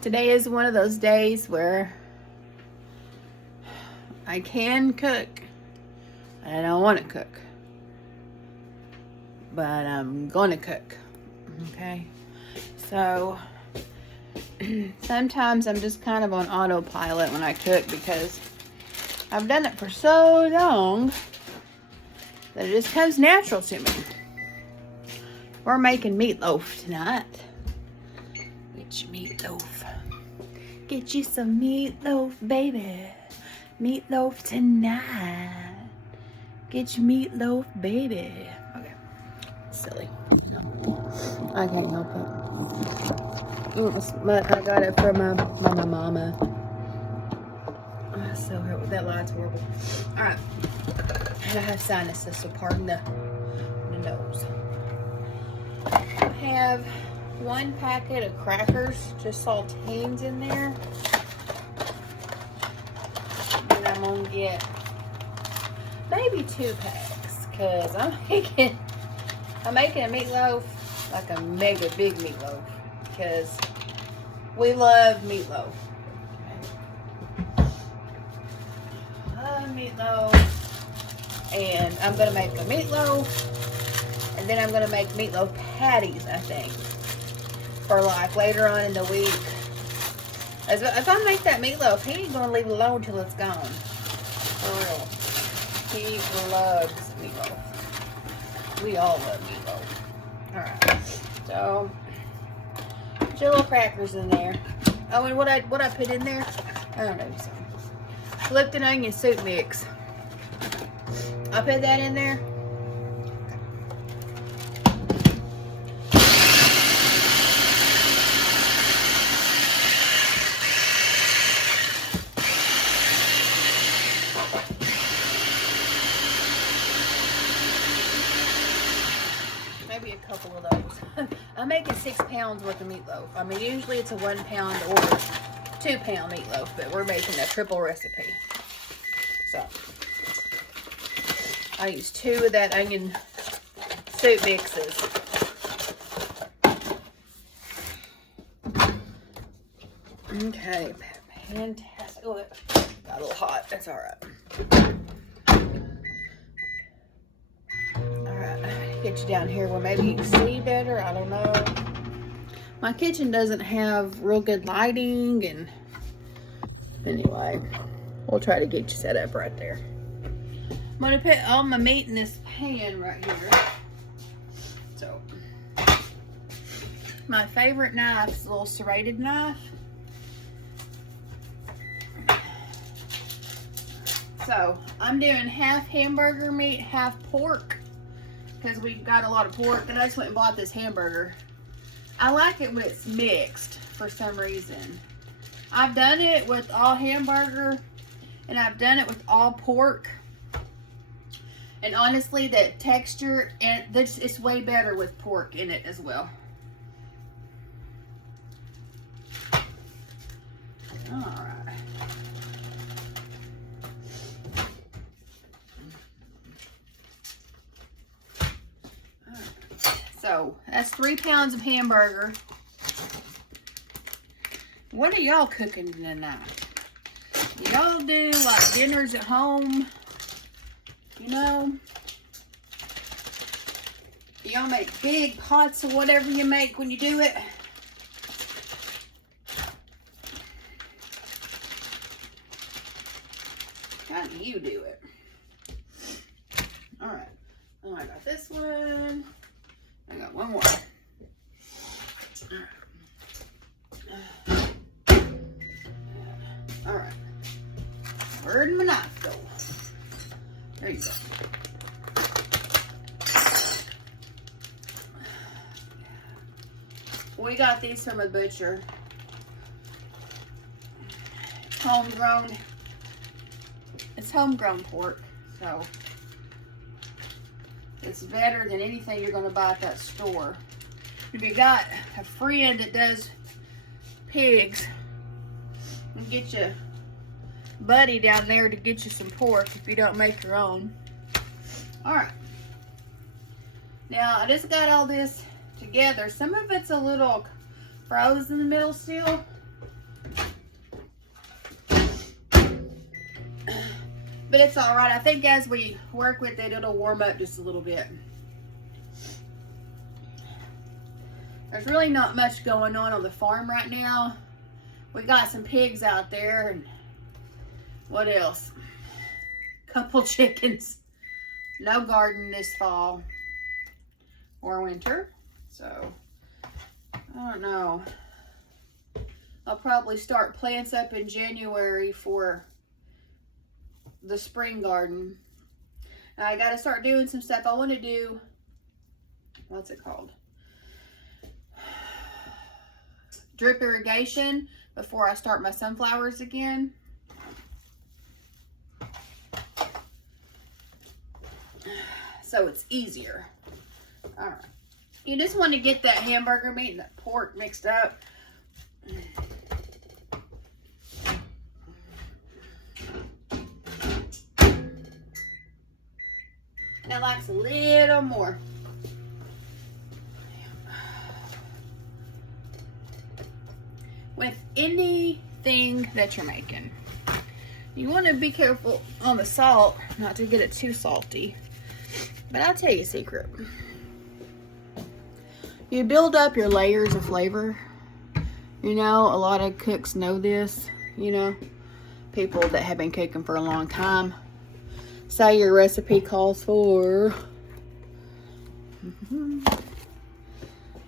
Today is one of those days where I can cook. I don't want to cook. But I'm going to cook. Okay? So, sometimes I'm just kind of on autopilot when I cook because I've done it for so long that it just comes natural to me. We're making meatloaf tonight. Get your meatloaf. Get you some meatloaf, baby. Meatloaf tonight. Get your meatloaf, baby. Okay. Silly. No. I can't help it. I got it from my mama. So that light's horrible. Alright. I have sinuses, so pardon the nose. I have 1 packet of crackers, just saltines in there. And I'm gonna get maybe 2 packs, cause I'm making a meatloaf, like a mega big meatloaf, because we love meatloaf. Love meatloaf, and I'm gonna make a meatloaf, and then I'm gonna make meatloaf patties, I think, for like later on in the week. If I make that meatloaf, he ain't gonna leave it alone till it's gone. For real. He loves meatloaf. We all love meatloaf. Alright. So put your little crackers in there. Oh, and what I put in there? I don't know. Flipped an onion soup mix. I put that in there. Maybe a couple of those. I'm making 6 pounds worth of meatloaf. I mean, usually it's a 1 pound or 2 pound meatloaf, but we're making a triple recipe. So I use 2 of that onion soup mixes. Okay, fantastic. Oh, it got a little hot. That's all right. Get you down here where maybe you can see better. I don't know. My kitchen doesn't have real good lighting, and anyway, we'll try to get you set up right there. I'm gonna put all my meat in this pan right here. So, my favorite knife is a little serrated knife. So, I'm doing half hamburger meat, half pork, because we've got a lot of pork, and I just went and bought this hamburger. I like it when it's mixed for some reason. I've done it with all hamburger, and I've done it with all pork. And honestly, that texture, and this is way better with pork in it as well. Alright. So, that's 3 pounds of hamburger. What are y'all cooking tonight? Y'all do like dinners at home? You know? Y'all make big pots of whatever you make when you do it? How do you do it? Alright. Oh, I got this one. I got one more. Alright. Where'd my knife go? There you go. We got these from a butcher. Homegrown. It's homegrown pork, so it's better than anything you're going to buy at that store. If you got a friend that does pigs, and get your buddy down there to get you some pork if you don't make your own. Alright. Now, I just got all this together. Some of it's a little froze in the middle still. But it's all right. I think as we work with it, it'll warm up just a little bit. There's really not much going on the farm right now. We got some pigs out there, and what else? Couple chickens. No garden this fall or winter. So, I don't know. I'll probably start plants up in January for the spring garden. I got to start doing some stuff. I want to do, what's it called? Drip irrigation before I start my sunflowers again. So it's easier. All right. You just want to get that hamburger meat and that pork mixed up. That likes a little more. With anything that you're making, you want to be careful on the salt, not to get it too salty. But I'll tell you a secret. You build up your layers of flavor. You know, a lot of cooks know this. You know, people that have been cooking for a long time. Say your recipe calls for, you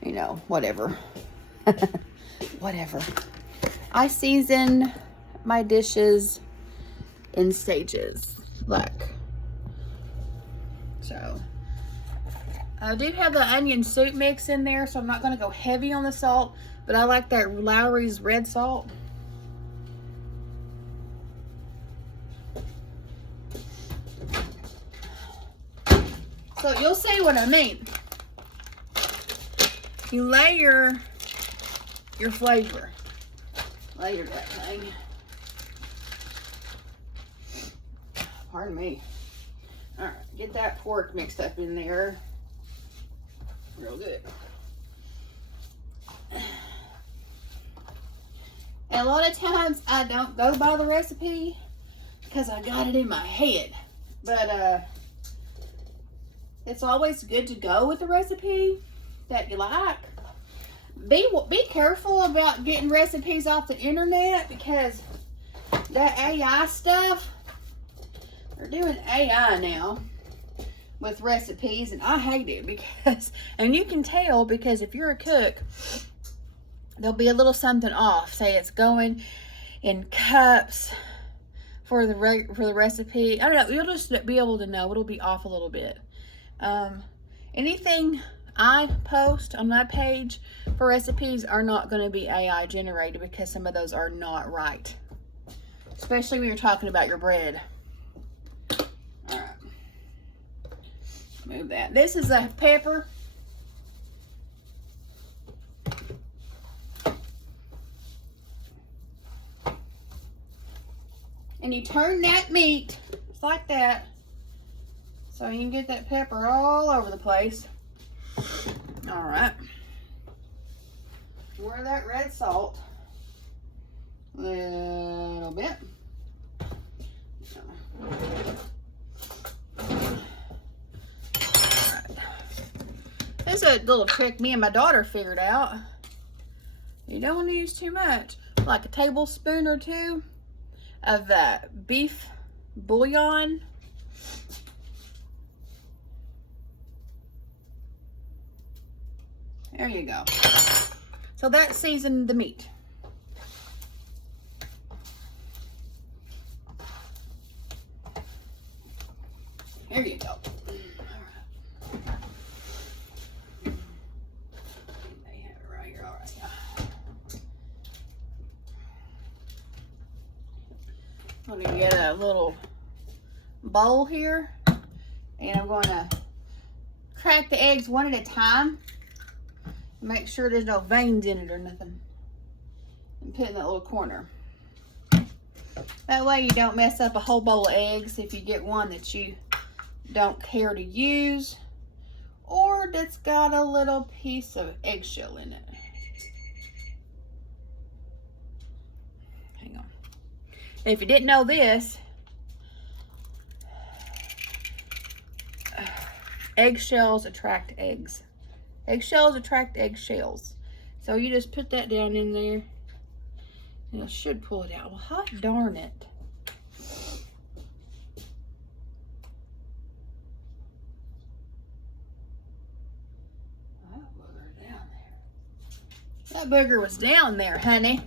know, whatever. Whatever. I season my dishes in stages. Like, so I do have the onion soup mix in there, so I'm not going to go heavy on the salt, but I like that Lowry's red salt. So you'll see what I mean. You layer your flavor. Layer that thing. Pardon me. All right, get that pork mixed up in there. Real good. And a lot of times I don't go by the recipe because I got it in my head. But it's always good to go with the recipe that you like. Be careful about getting recipes off the internet, because that AI stuff, they're doing AI now with recipes, and I hate it because, and you can tell because if you're a cook, there'll be a little something off. Say it's going in cups for the recipe. I don't know. You'll just be able to know it'll be off a little bit. Anything I post on my page for recipes are not going to be AI generated, because some of those are not right, especially when you're talking about your bread. All right, move that. This is a pepper. And you turn that meat just like that, so you can get that pepper all over the place. All right. Pour that red salt. A little bit. Alright. This is a little trick me and my daughter figured out. You don't want to use too much. Like a tablespoon or two of beef bouillon. There you go. So that seasoned the meat. There you go. All right. They have it right here. All right. I'm going to get a little bowl here, and I'm going to crack the eggs one at a time. Make sure there's no veins in it or nothing. And put it in that little corner. That way you don't mess up a whole bowl of eggs if you get one that you don't care to use, or that's got a little piece of eggshell in it. Hang on. And if you didn't know this, eggshells attract eggs. Eggshells attract eggshells. So you just put that down in there. And it should pull it out. Well, hot darn it. That booger was down there, honey.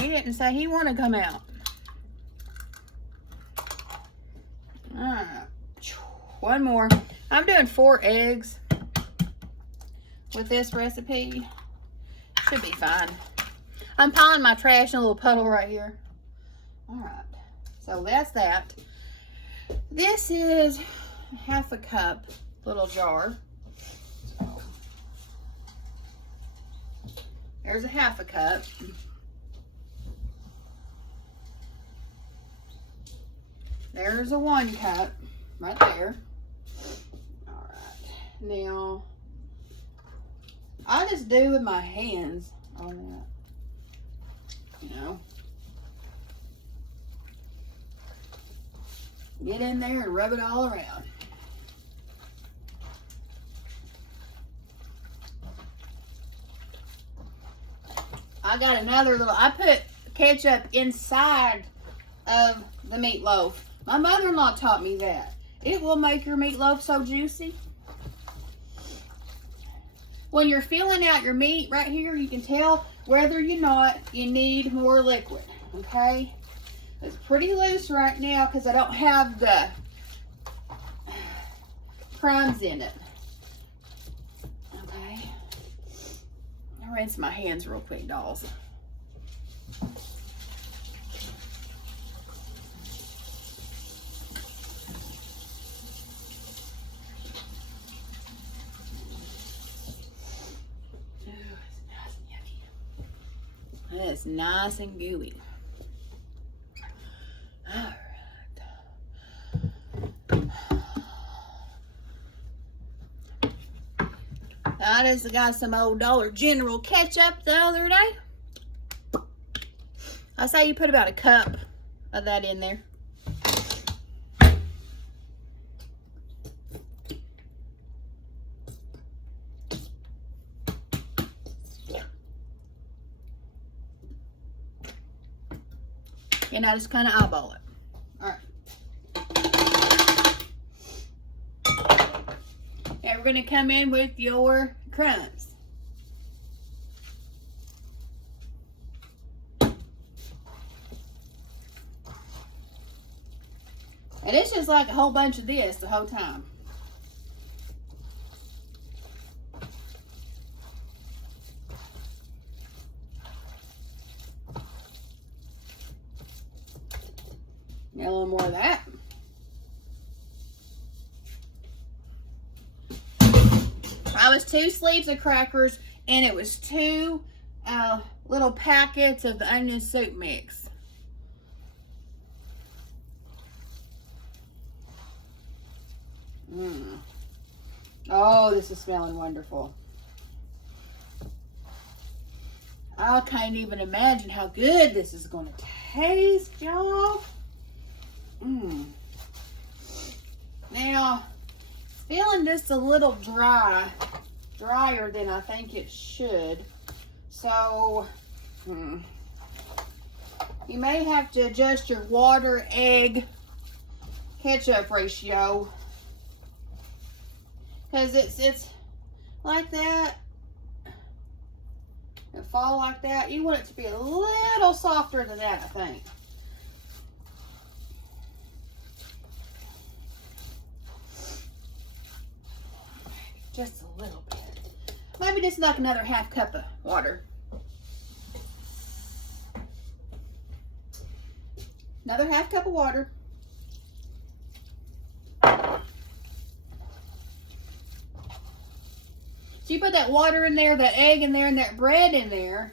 He didn't say he wanted to come out. Alright. One more. I'm doing 4 eggs with this recipe. Should be fine. I'm piling my trash in a little puddle right here. Alright. So that's that. This is half a cup, little jar. There's a half a cup. There's a 1 cup right there. All right. Now, I just do with my hands on that. You know. Get in there and rub it all around. I got another little, I put ketchup inside of the meatloaf. My mother-in-law taught me that. It will make your meatloaf so juicy. When you're filling out your meat right here, you can tell whether or not you need more liquid, okay? It's pretty loose right now because I don't have the crumbs in it. I'll rinse my hands real quick, dolls. It's nice and gooey. All right. I just got some old Dollar General ketchup the other day. I say you put about a cup of that in there. And I just kind of eyeball it. All right. And we're going to come in with your crumbs. And it's just like a whole bunch of this the whole time. A little more of that. I was 2 sleeves of crackers, and it was 2 little packets of the onion soup mix. Oh, this is smelling wonderful. I can't even imagine how good this is going to taste, y'all. Now, feeling this a little drier than I think it should. So, you may have to adjust your water, egg, ketchup ratio. Because it's like that. It'll fall like that. You want it to be a little softer than that, I think. Just a little bit. Maybe just like another half cup of water. Another half cup of water. So you put that water in there, the egg in there, and that bread in there.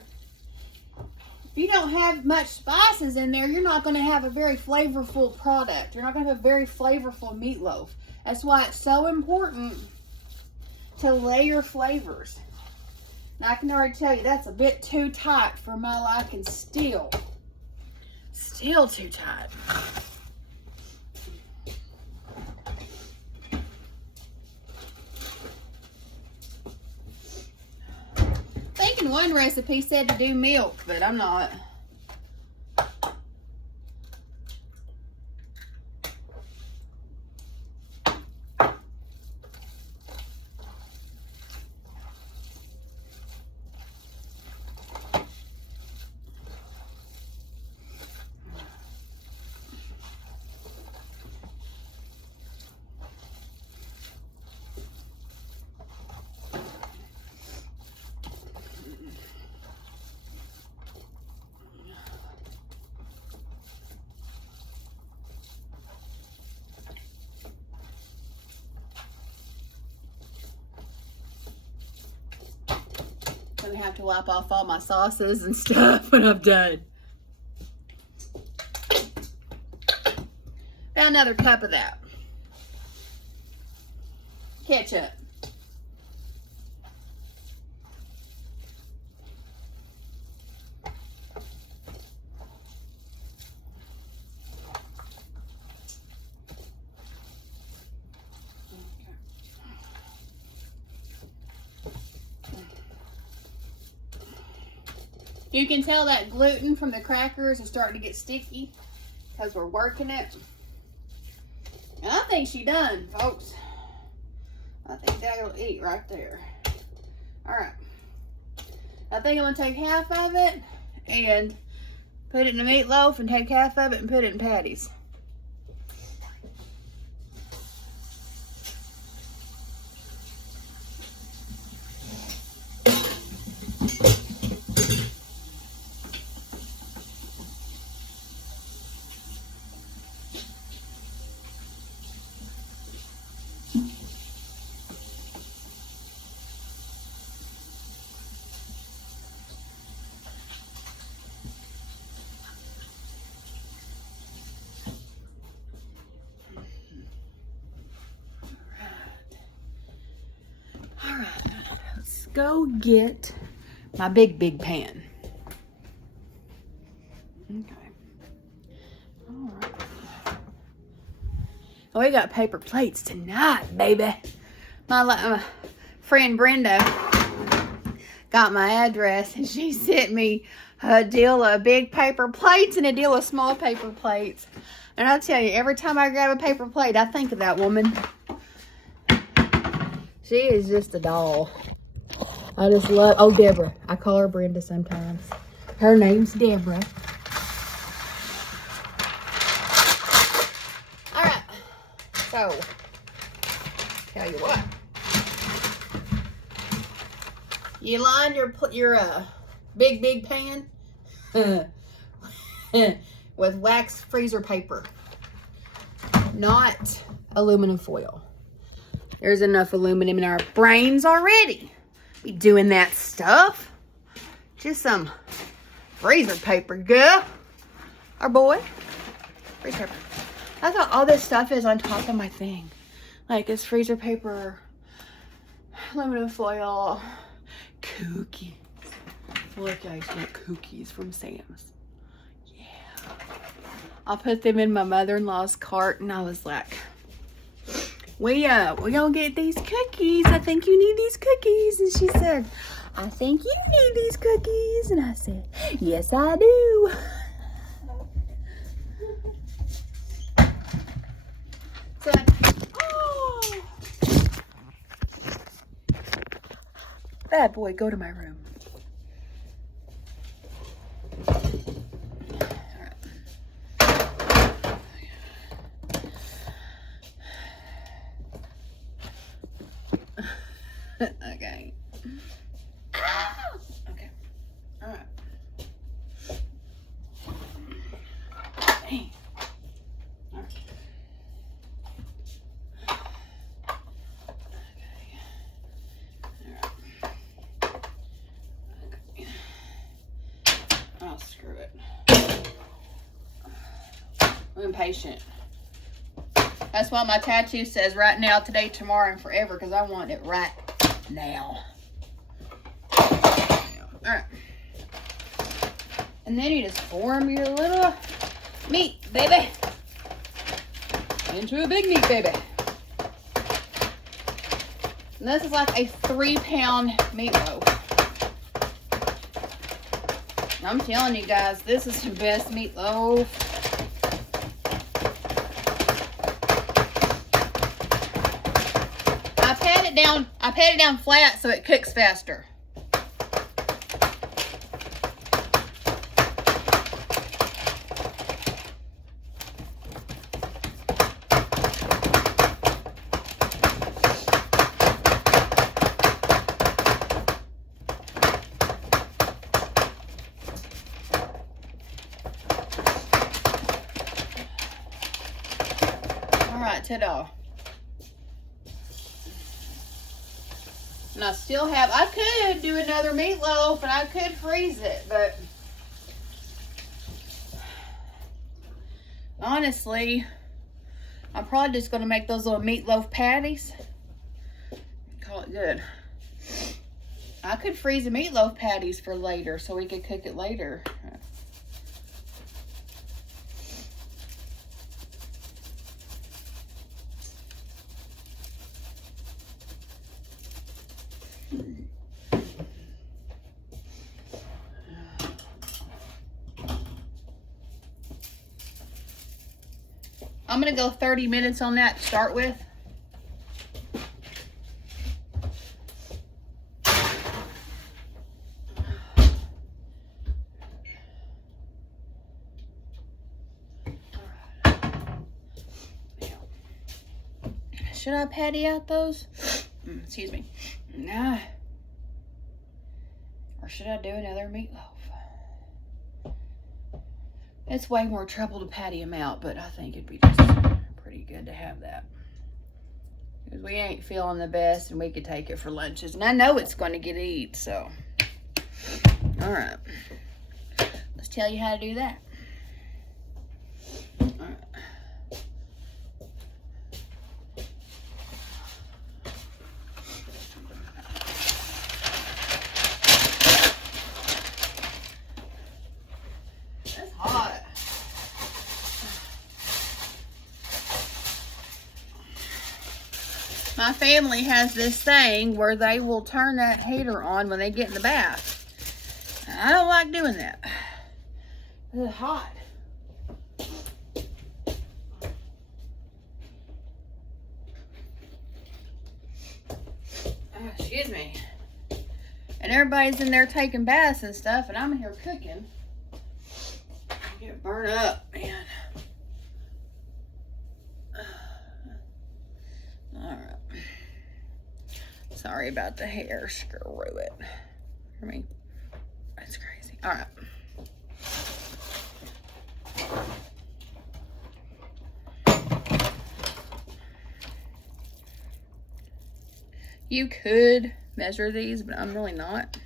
If you don't have much spices in there, you're not going to have a very flavorful product. You're not going to have a very flavorful meatloaf. That's why it's so important to layer flavors. Now I can already tell you that's a bit too tight for my liking still. Still too tight. seen one recipe said to do milk, but I'm not. I'm gonna have to wipe off all my sauces and stuff when I'm done. About another cup of that. Ketchup. You can tell that gluten from the crackers is starting to get sticky because we're working it. And I think she done, folks. I think that'll eat right there. All right. I think I'm gonna take half of it and put it in a meatloaf and take half of it and put it in patties. All right, let's go get my big pan. Okay. All right. Oh, we got paper plates tonight, baby. My friend Brenda got my address and she sent me a deal of big paper plates and a deal of small paper plates. And I tell you, every time I grab a paper plate, I think of that woman. She is just a doll. I just love, oh, Deborah. I call her Brenda sometimes. Her name's Deborah. All right. So, tell you what. You line your big pan with wax freezer paper, not aluminum foil. There's enough aluminum in our brains already. Be doing that stuff. Just some freezer paper, girl. Our boy. Freezer paper. That's what all this stuff is on top of my thing. Like it's freezer paper, aluminum foil, cookies. Look, guys, get cookies from Sam's. Yeah. I put them in my mother-in-law's cart and I was like, we gonna get these cookies. I think you need these cookies. And she said, I think you need these cookies. And I said, yes, I do. So, oh. Bad boy, go to my room. Okay. Okay. All right. Hey. All right. Okay. Okay. I'll screw it. I'm impatient. That's why my tattoo says right now, today, tomorrow, and forever, because I want it right now. Alright. And then you just form your little meat, baby. Into a big meat, baby. And this is like a 3-pound meatloaf. I'm telling you guys, this is the best meatloaf. I pat it down flat so it cooks faster. All right, ta-da. And I still have, I could do another meatloaf and I could freeze it, but honestly, I'm probably just going to make those little meatloaf patties. Call it good. I could freeze the meatloaf patties for later so we could cook it later. I'm going to go 30 minutes on that to start with. Should I patty out those? Excuse me. Nah. Or should I do another meatloaf? It's way more trouble to patty them out, but I think it'd be just pretty good to have that. Because we ain't feeling the best and we could take it for lunches. And I know it's going to get eaten, so. All right. Let's tell you how to do that. All right. My family has this thing where they will turn that heater on when they get in the bath. I don't like doing that. It's hot. Excuse me. And everybody's in there taking baths and stuff, and I'm here cooking. I get burned up, man. Alright. Sorry about the hair. Screw it. I mean, that's crazy. Alright. You could measure these, but I'm really not.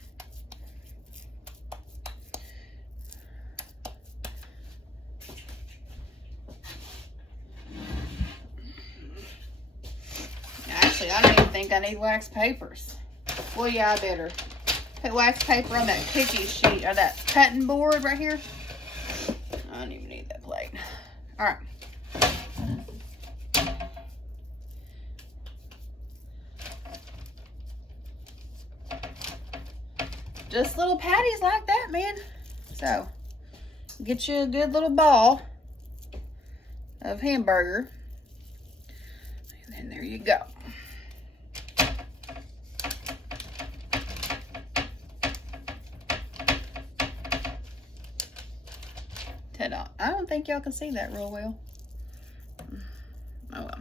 Actually, I don't even think I need wax papers. Well, yeah, I better put wax paper on that cookie sheet or that cutting board right here. I don't even need that plate. All right. Just little patties like that, man. So, get you a good little ball of hamburger. And then there you go. Ta-da. I don't think y'all can see that real well. Oh well.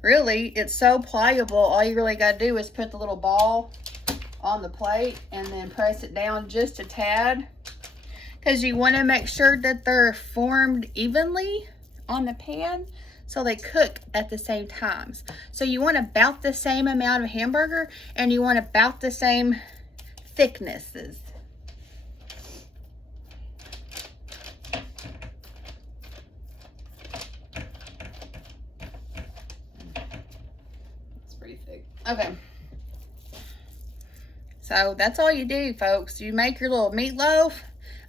Really, it's so pliable. All you really got to do is put the little ball on the plate and then press it down just a tad, because you want to make sure that they're formed evenly on the pan so they cook at the same times. So you want about the same amount of hamburger and you want about the same thicknesses. It's pretty thick. Okay. So that's all you do, folks. You make your little meatloaf.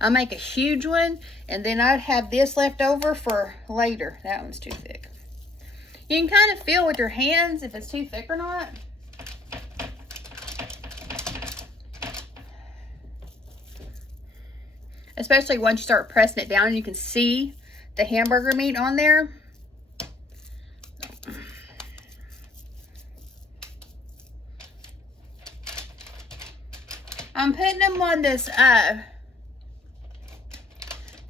I make a huge one, and then I'd have this left over for later. That one's too thick. You can kind of feel with your hands if it's too thick or not. especially once you start pressing it down and you can see the hamburger meat on there. I'm putting them on this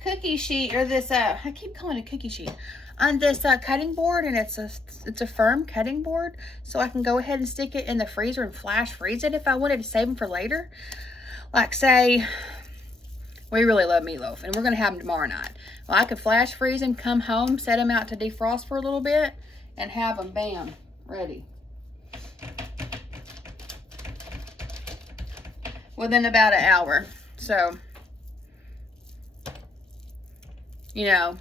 cookie sheet, or this I keep calling it cookie sheet, on this cutting board, and it's a firm cutting board, so I can go ahead and stick it in the freezer and flash freeze it if I wanted to save them for later. Like, say we really love meatloaf and we're gonna have them tomorrow night. Well, I could flash freeze them, come home, set them out to defrost for a little bit, and have them, bam, ready within about an hour. So, you know,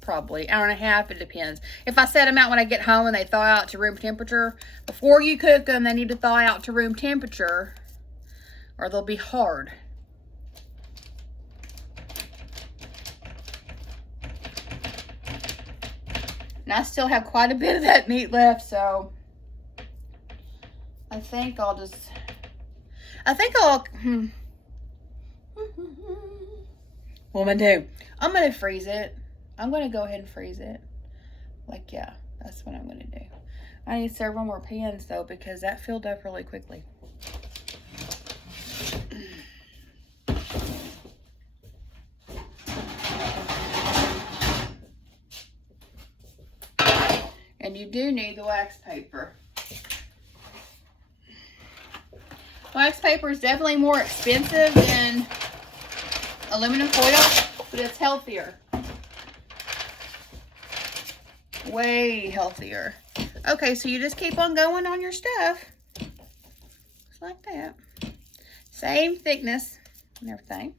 probably hour and a half, it depends. If I set them out when I get home and they thaw out to room temperature, before you cook them, they need to thaw out to room temperature or they'll be hard. And I still have quite a bit of that meat left, so I think I'll just, what I'm gonna do, I'm gonna freeze it. I'm gonna go ahead and freeze it. Like, yeah, that's what I'm gonna do. I need several more pans though, because that filled up really quickly. And you do need the wax paper. Wax paper is definitely more expensive than aluminum foil, but it's healthier. Way healthier. Okay, so you just keep on going on your stuff. Just like that. Same thickness and everything.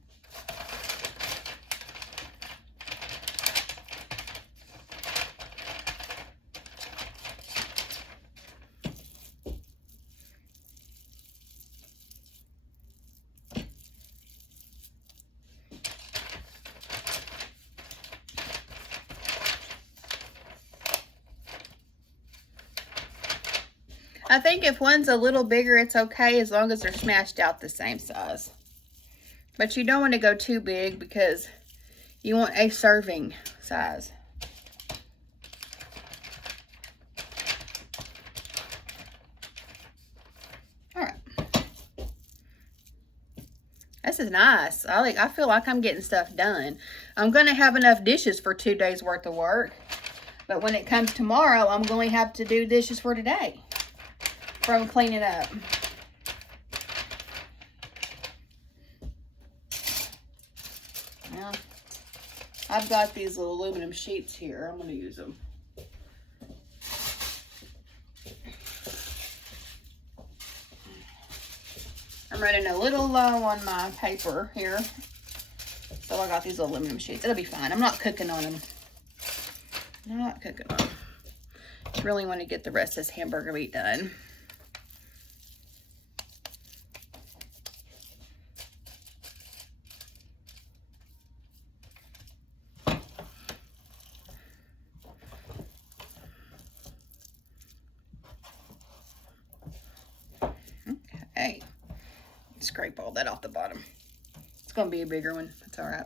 I think if one's a little bigger, it's okay as long as they're smashed out the same size. But you don't want to go too big because you want a serving size. All right. This is nice. I feel like I'm getting stuff done. I'm going to have enough dishes for 2 days worth of work. But when it comes tomorrow, I'm going to have to do dishes for today. From cleaning up. Now, I've got these little aluminum sheets here. I'm going to use them. I'm running a little low on my paper here. So I got these aluminum sheets. It'll be fine. I'm not cooking on them. Not cooking on them. Really want to get the rest of this hamburger meat done. Okay, scrape all that off the bottom. It's gonna be a bigger one. That's all right.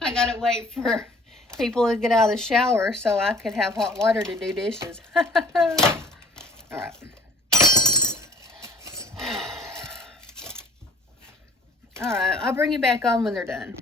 I gotta wait for people to get out of the shower so I could have hot water to do dishes. All right. All right, I'll bring you back on when they're done.